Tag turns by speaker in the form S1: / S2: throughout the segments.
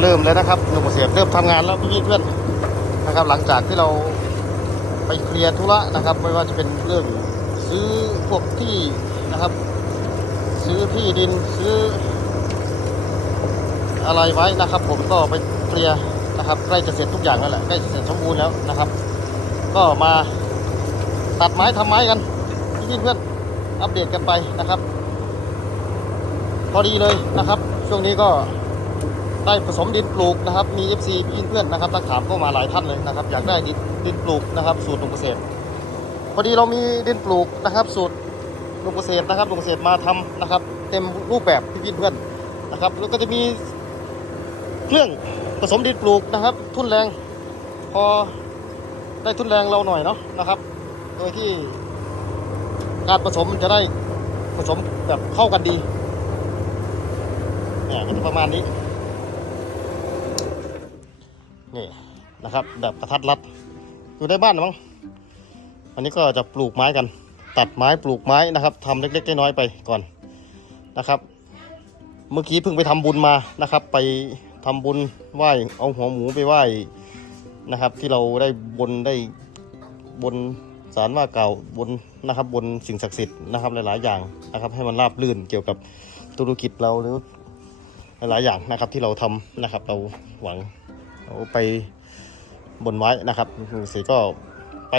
S1: เริ่มแล้วนะครับหนุ่มเกษตรเริ่มทำงานแล้วพี่เพื่อนนะครับ หลังจากที่เราไปเคลียร์ธุระนะครับ ไม่ว่าจะเป็นเรื่องซื้อพวกที่นะครับ ซื้อที่ดินซื้อ อะไรไว้นะครับ ผมก็ไปเคลียร์นะครับ ใกล้จะเสร็จทุกอย่างแล้วแหละใกล้จะเสร็จสมบูรณ์แล้วนะครับ ก็มาตัดไม้ทำไม้กันพี่เพื่อนอัปเดตกันไปนะครับ พอดีเลยนะครับ ช่วงนี้ก็ ได้ผสมดินปลูกนะครับ มี FC พี่เพื่อนนะครับทักถามเข้ามาหลายท่านเลยนะครับ อยากได้ดินดินปลูกนะครับ สูตรหนุ่มเกษตร พอดีเรามีดินปลูกนะครับ สูตรหนุ่มเกษตรนะครับหนุ่มเกษตรมาทำนะครับ เต็มรูปแบบพี่เพื่อนนะครับ แล้วก็จะมีเครื่องผสมดินปลูกนะครับ ทุนแรง พอได้ทุนแรงเราหน่อยเนาะนะครับ โดยที่การผสมมันจะได้ผสมแบบเข้ากันดีเนี่ยก็จะประมาณนี้ นี่นะครับแบบกระทัดรัดอยู่ในบ้านนะมั้งอันนี้ก็จะปลูกไม้กัน ตัดไม้ปลูกไม้นะครับทำเล็กๆน้อยๆไปก่อนนะครับ เมื่อกี้เพิ่งไปทำบุญมานะครับ ไปทำบุญไหว้เอาหัวหมูไปไหว้นะครับ ที่เราได้บนได้บนสารว่าเก่าบนนะครับบนสิ่งศักดิ์สิทธิ์นะครับหลายๆอย่างนะครับ ให้มันราบรื่นเกี่ยวกับธุรกิจเราหรือหลายอย่างนะครับที่เราทำนะครับเราหวัง เราไปบนไว้นะครับเสร็จก็ไป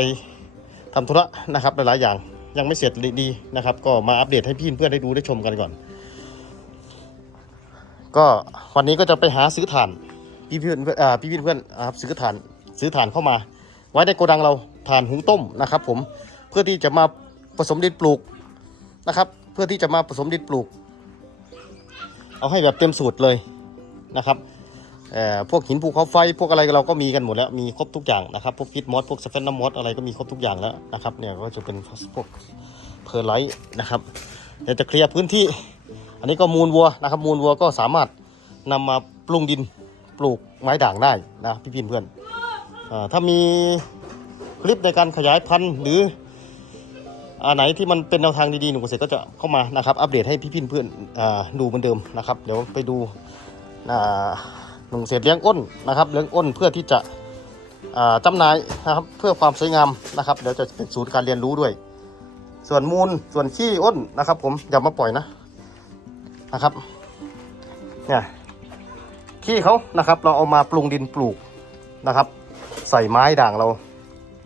S1: ทำธุระนะครับหลายๆอย่างยังไม่เสร็จดีนะครับ ก็มาอัปเดตให้พี่เพื่อนได้ดูได้ชมกันก่อน ก็วันนี้ก็จะไปหาซื้อถ่านพี่เพื่อนอ่าพี่เพื่อนครับซื้อถ่านซื้อถ่านเข้ามา ไว้ในโกดังเราถ่านหุงต้มนะครับ ผมเพื่อที่จะมาผสมดินปลูกนะครับ เพื่อที่จะมาผสมดินปลูก เอาให้แบบเต็มสูตรเลยนะครับ พวกหินภูเขาไฟพวกอะไรเราก็มีกันหมดแล้วมีครบทุกอย่างนะครับพวกฟิตมอสพวกสเฟนนัมมอสอะไรก็มีครบทุกอย่างแล้วนะครับเนี่ยก็จะเป็นพวกเพอร์ไลท์นะครับเดี๋ยวจะเคลียร์พื้นที่ อันนี้ก็มูลวัวนะครับมูลวัวก็สามารถนำมาปรุงดินปลูกไม้ด่างได้นะพี่พินเพื่อนอถ้ามีคลิปในการขยายพันธุ์หรืออันไหนที่มันเป็นแนวทางดีๆหนุ่มเกษตรก็จะเข้ามานะครับอัปเดตให้พี่พินเพื่อนอดูเหมือนเดิมนะครับเดี๋ยวไปดูอ่า หนุ่มเกษเลี้ยงอ้นนะครับ เลี้ยงอ้นเพื่อที่จะอ่าจำหน่ายนะครับเพื่อความสวยงามนะครับ เดี๋ยวจะเป็นศูนย์การเรียนรู้ด้วย ส่วนมูลส่วนขี้อ้นนะครับ ผมอย่ามาปล่อยนะนะครับเนี่ยขี้เขานะครับ เราเอามาปรุงดินปลูกนะครับ ใส่ไม้ด่างเรา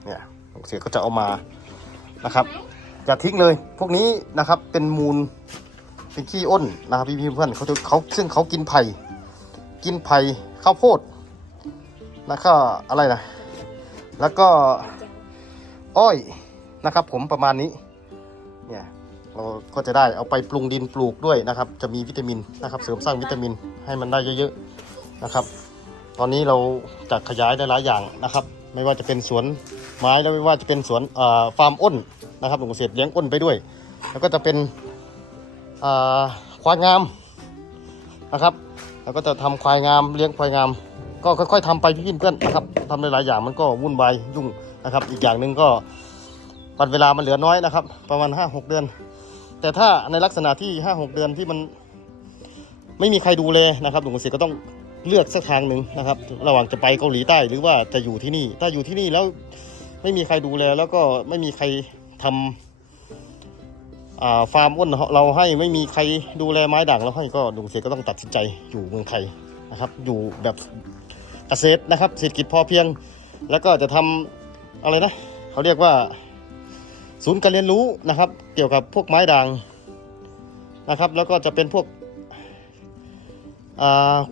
S1: เนี่ยหนุ่มเกษก็จะเอามานะครับอย่าทิ้งเลย พวกนี้นะครับเป็นมูลเป็นขี้อ้นนะครับพี่เพื่อนเขาจะเขาซึ่งเขากินไผ่ กินไผ่ข้าวโพด แล้วก็อะไรนะแล้วก็อ้อยนะครับผมประมาณนี้เนี่ยเราก็จะได้เอาไปปรุงดินปลูกด้วยนะครับ จะมีวิตามินนะครับ เสริมสร้างวิตามินให้มันได้เยอะๆนะครับ ตอนนี้เราจะขยายได้หลายอย่างนะครับ ไม่ว่าจะเป็นสวนไม้แล้วไม่ว่าจะเป็นสวนฟาร์มอ้นนะครับหนุ่มเกษตรเลี้ยงอ้นไปด้วย แล้วก็จะเป็นควายงามนะครับ แล้วก็จะทำควายงามเลี้ยงควายงาม ก็ค่อย ๆทำไปพี่เพื่อนนะครับทำในหลายอย่างมันก็วุ่นวายยุ่งนะครับ อีกอย่างหนึ่งก็วันเวลามันเหลือน้อยนะครับ ประมาณ 5-6 เดือน แต่ถ้าในลักษณะที่ 5-6 เดือนที่มันไม่มีใครดูแลยนะครับหนุ่มเกษตรก็ต้องเลือกสักทางหนึ่งนะครับ ระหว่างจะไปเกาหลีใต้หรือว่าจะอยู่ที่นี่ ถ้าอยู่ที่นี่แล้วไม่มีใครดูแลแล้วก็ไม่มีใครทำอ่า ฟาร์มอ้นเราให้ไม่มีใครดูแลไม้ด่างเราให้ก็ลุงเสกก็ต้องตัดสินใจอยู่เมืองไทยนะครับ อยู่แบบเกษตรนะครับเศรษฐกิจพอเพียง แล้วก็จะทำอะไรนะเขาเรียกว่า ศูนย์การเรียนรู้นะครับ เกี่ยวกับพวกไม้ด่างนะครับ แล้วก็จะเป็นพวก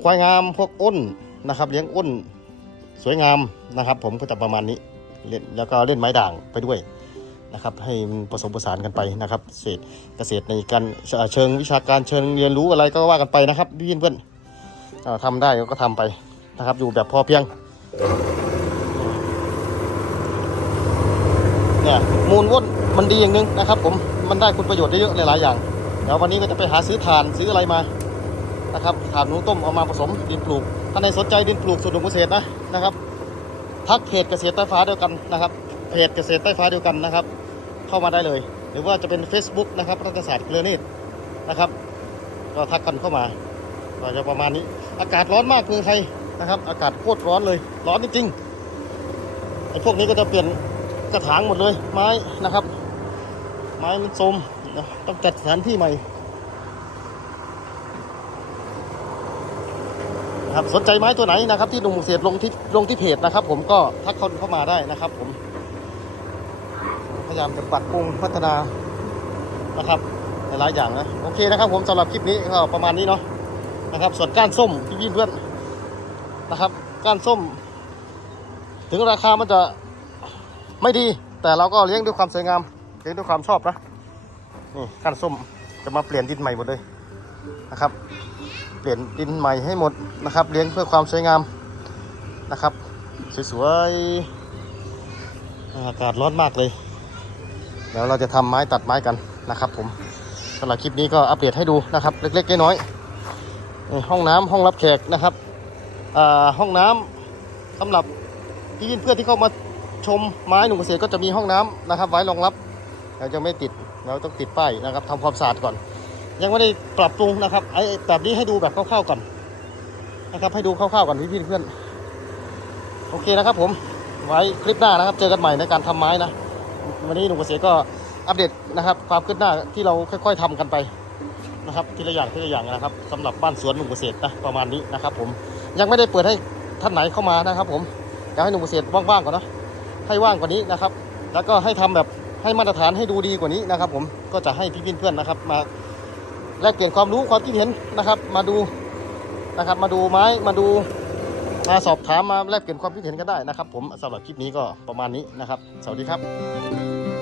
S1: ควายงามพวกอ้นนะครับ เลี้ยงอ้นสวยงามนะครับ ผมก็จะประมาณนี้แล้วก็เล่นไม้ด่างไปด้วย นะครับให้มันผสมผสานกันไปนะครับเกษตรเกษตรในการเชิงวิชาการเชิงเรียนรู้อะไรก็ว่ากันไปนะครับพี่เพื่อนเอ่อทำได้ก็ทำไปนะครับอยู่แบบพอเพียงเนี่ยมูลว่นมันดีอย่างหนึงนะครับ ผมมันได้คุณประโยชน์ได้เยอะหลายๆอย่างเดี๋ยววันนี้ก็จะไปหาซื้อถ่านซื้ออะไรมานะครับถ่านหนูต้มเอามาผสมดินปลูกถ้าในสนใจดินปลูกสูตรหลงเกษตรนะนะครับทักเพจเกษตรใต้ฟ้าเดียวกันนะครับเพจเกษตรใต้ฟ้าเดียวกันนะครับ เข้ามาได้เลย หรือว่าจะเป็น Facebook นะครับรัฐศาสตร์เครือเนตรนะครับ ก็ทักกันเข้ามาก็จะประมาณนี้ อากาศร้อนมากเมืองไทยนะครับ อากาศโคตรร้อนเลย ร้อนจริงๆไอ้พวกนี้ก็จะเปลี่ยนกระถางหมดเลย ไม้นะครับ ไม้มันโทมนะต้องจัดสถานที่ใหม่ครับสนใจไม้ตัวไหนนะครับที่หนุ่มเสียดลงที่ลงที่เพจนะครับ ผมก็ทักเข้าเข้ามาได้นะครับ ผม ยายามจะปรับปรุงพัฒนานะครับหลายๆอย่างนะโอเคนะครับ ผมสำหรับคลิปนี้ก็ประมาณนี้เนาะนะครับ ส่วนก้านส้มพี่เพื่อนนะครับก้านส้ม ถึงราคามันจะไม่ดี แต่เราก็เลี้ยงด้วยความสวยงามเลี้ยงด้วยความชอบนะนี่ก้านส้มจะมาเปลี่ยนดินใหม่หมดเลยนะครับ เปลี่ยนดินใหม่ให้หมดนะครับ เลี้ยงเพื่อความสวยงามนะครับสวยๆอากาศร้อนมากเลย เดี๋ยวเราจะทำไม้ตัดไม้กันนะครับ ผมสำหรับคลิปนี้ก็อัปเดตให้ดูนะครับ เล็กๆน้อยๆห้องน้ำห้องรับแขกนะครับห้องน้ำสำหรับพี่ยินเพื่อนที่เข้ามาชมไม้หนุ่มเกษตรก็จะมีห้องน้ำนะครับ ไว้รองรับเราจะไม่ติดเราต้องติดป้ายนะครับทำความสะอาดก่อน ยังไม่ได้ปรับปรุงนะครับไอ้แบบนี้ให้ดูแบบคร่าวๆก่อนนะครับให้ดูคร่าวๆก่อนพี่ๆเพื่อนโอเคนะครับผมไว้คลิปหน้านะครับ เจอกันใหม่ในการทำไม้นะ วันนี้หนุ่มเกษตรก็อัปเดตนะครับ ความคืบหน้าที่เราค่อย ๆทำกันไปนะครับทีละอย่างทีละอย่างนะครับสำหรับบ้านสวนหนุ่มเกษตรนะประมาณนี้นะครับ ผมยังไม่ได้เปิดให้ท่านไหนเข้ามานะครับ ผมอยากให้หนุ่มเกษตรว่างๆก่อนนะให้ว่างกว่านี้นะครับ แล้วก็ให้ทำแบบให้มาตรฐานให้ดูดีกว่านี้นะครับ ผมก็จะให้พี่เพื่อนๆนะครับ มาแลกเปลี่ยนความรู้ความคิดเห็นนะครับ มาดูนะครับ มาดูไม้มาดู มาสอบถามมาแลกเปลี่ยนความคิดเห็นกันได้นะครับ ผมสำหรับคลิปนี้ก็ประมาณนี้นะครับ สวัสดีครับ